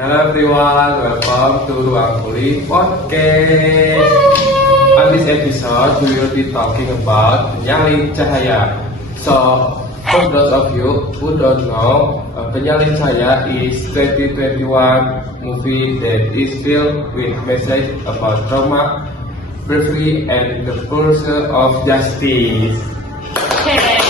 Hello everyone, welcome to Ruang Tuli Podcast. On this episode, we will be talking about Penyalin Cahaya. So, for those of you who don't know, Penyalin Cahaya is 2021 movie that is filled with message about trauma, bravery, and the pursuit of justice. Okay,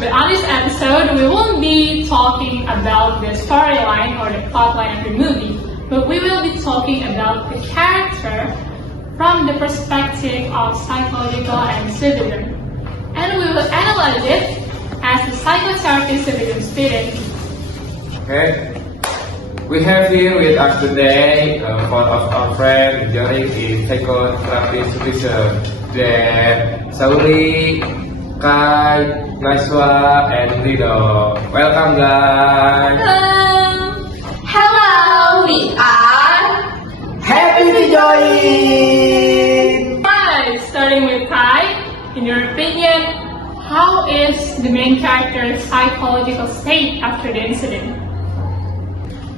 but on this episode, we won't be talking about the storyline or the plotline of the movie, but we will be talking about the character from the perspective of psychological and civism. And we will analyze it as a psychotherapy civism student. Okay, we have here with us today one of our friends joining in psychotherapy civism. There, Sauli, Kai, Naswa, and Rido. Welcome, guys. Hello, we are Happy to join! Right, starting with Kai, in your opinion, how is the main character's psychological state after the incident?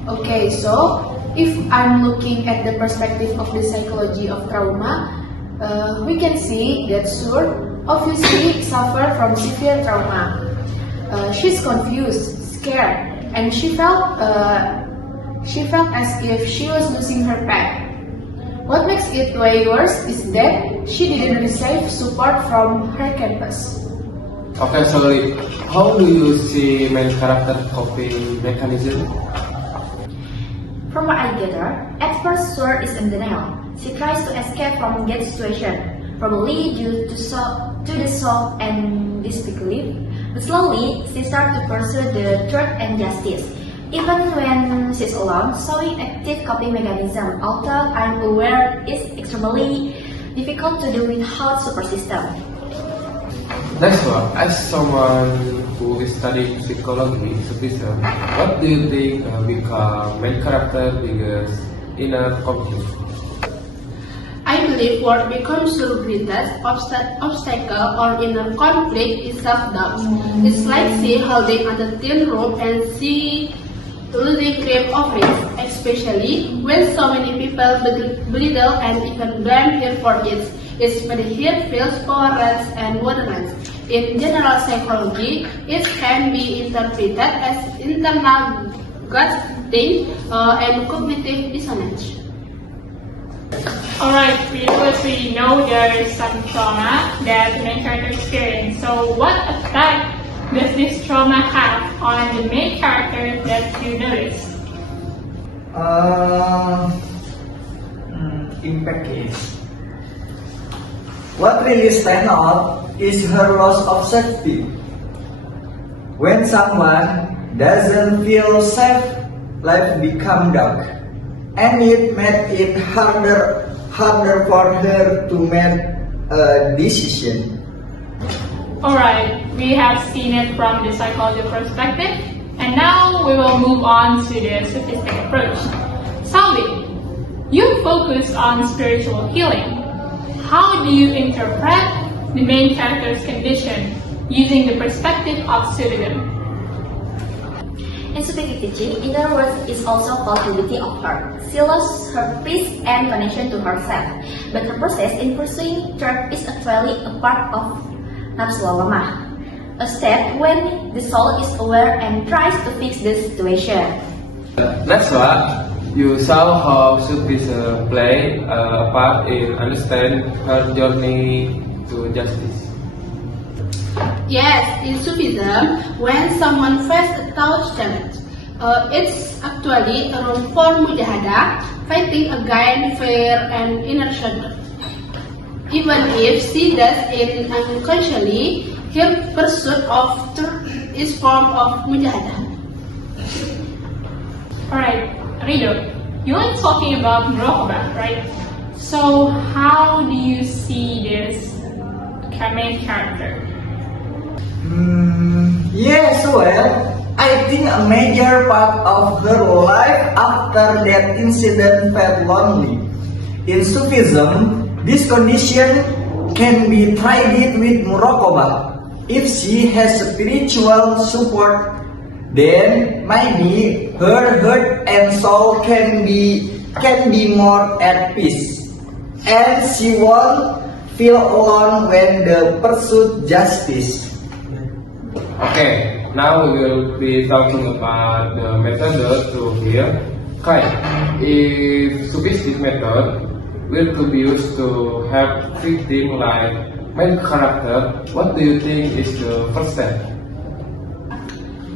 Okay, so if I'm looking at the perspective of the psychology of trauma, we can see that Sur obviously suffered from severe trauma. She's confused, scared, and she felt as if she was losing her path. What makes it way worse is that she didn't receive support from her campus. Okay, Sauli, how do you see main character coping mechanism? From what I gather, at first Sur is in denial. She tries to escape from that situation, probably due to the shock and disbelief. But slowly, she starts to pursue the truth and justice. Even when she's alone, showing active coping mechanism, although I'm aware it's extremely difficult to do without support system. Next one, as someone who is studying psychology, civism, what do you think become main character biggest inner conflict? I believe what becomes the greatest obstacle or inner conflict is self-doubt. It's like she holding on the thin rope and she losing grip of it, especially when so many people belittle and even blame her for it. It's when her feels powerless and worthless. In general psychology, it can be interpreted as internal grasping and cognitive dissonance. Alright, previously we know there is some trauma that the main character experienced. So what effect does this trauma have on the main character that you notice? Impact is what really stands out is her loss of safety. When someone doesn't feel safe, life becomes dark, and it made it harder for her to make a decision. Alright, we have seen it from the psychological perspective, and now we will move on to the sophistic approach. Sauli, you focus on spiritual healing. How do you interpret the main character's condition using the perspective of civism? In sophistic teaching, inner words is also called duality of her. She lost her peace and connection to herself, but her process in pursuing truth is actually a part of nafsu lawamah, a step when the soul is aware and tries to fix the situation. Next one, you saw how Sufism play a part in understand her journey to justice. Yes, in Sufism, when someone faces a tough challenge, it's actually a room for mujahadah, fighting against fear and inertia. Even if she does it unconsciously, her pursuit of truth is form of mujahadah. Alright, Rido, you were talking about muraqabah, right? So how do you see this main character? Yes, well, I think a major part of her life after that incident felt lonely. In Sufism, this condition can be treated with muraqabah if she has spiritual support then maybe her heart and soul can be more at peace, and she won't feel alone when the pursue justice. Okay, now we will be talking about the method to heal. Okay, if suggestive method will be used to help victim like main character, what do you think is the first step?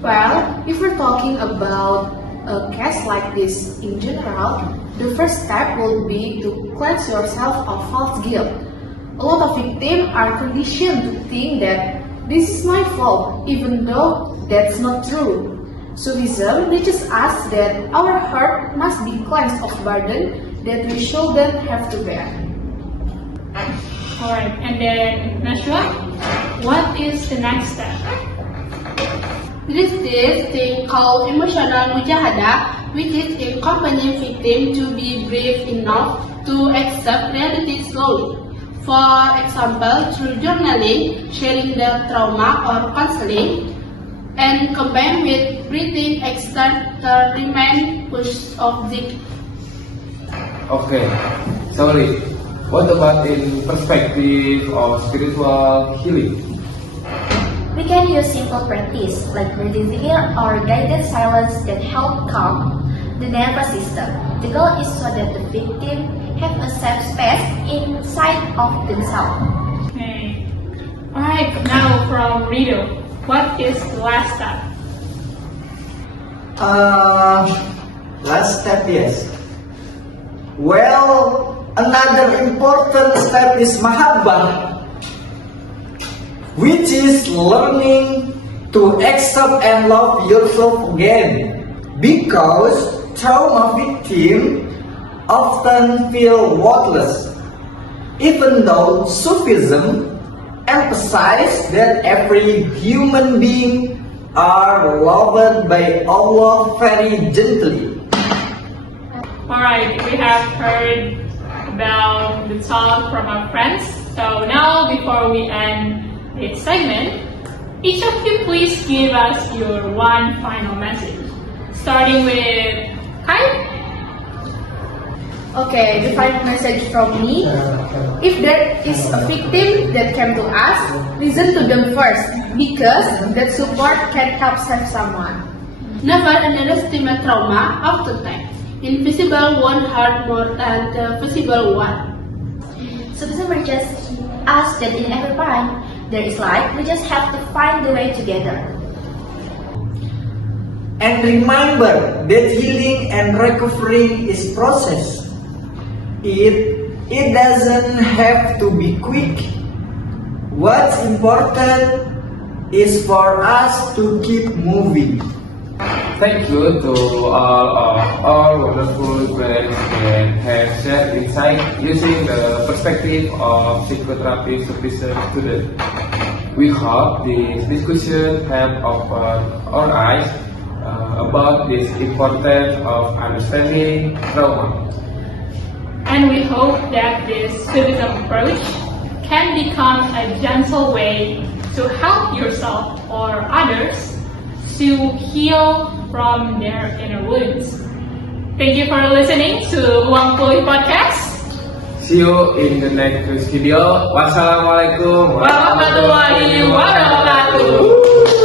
Well, if we're talking about a case like this in general, the first step will be to cleanse yourself of false guilt. A lot of victims are conditioned to think that this is my fault, even though that's not true. Sufism teaches us that our heart must be cleansed of burden that we shouldn't have to bear. Alright, and then Nashwa, what is the next step? This is thing called emotional mujahadah, which is accompanying victim to be brave enough to accept reality slowly. For example, through journaling, sharing the trauma or counseling, and combined with breathing extend the remain push of the. Okay, sorry. What about in perspective of spiritual healing? We can use simple practice like breathing in or guided silence that help calm the nervous system. The goal is so that the victim have a safe space inside of themselves. Okay. Alright, now from Rido, what is the last step? Last step, yes. Well, another important step is mahabbah, which is learning to accept and love yourself again. Because trauma victims often feel worthless, even though Sufism emphasizes that every human being are loved by Allah very gently. Alright, we have heard about the talk from our friends. So now, before we end this segment, each of you please give us your one final message. Starting with Kai. Okay, the final message from me. If there is a victim that came to us, listen to them first, because that support can help save someone. Never underestimate trauma of the time. Invisible one hurt more than the visible one. Sufism teaches us that in every point there is light. We just have to find the way together. And remember that healing and recovering is process. It doesn't have to be quick. What's important is for us to keep moving. Thank you to all of our wonderful friends that have shared insight using the perspective of psychotherapy Sufism student. We hope this discussion help open our eyes about this importance of understanding trauma. And we hope that this Sufism approach can become a gentle way to help yourself or others to heal from their inner wounds. Thank you for listening to Uang Pulih Podcast. See you in the next video. Wassalamualaikum Warahmatullahi wabarakatuh.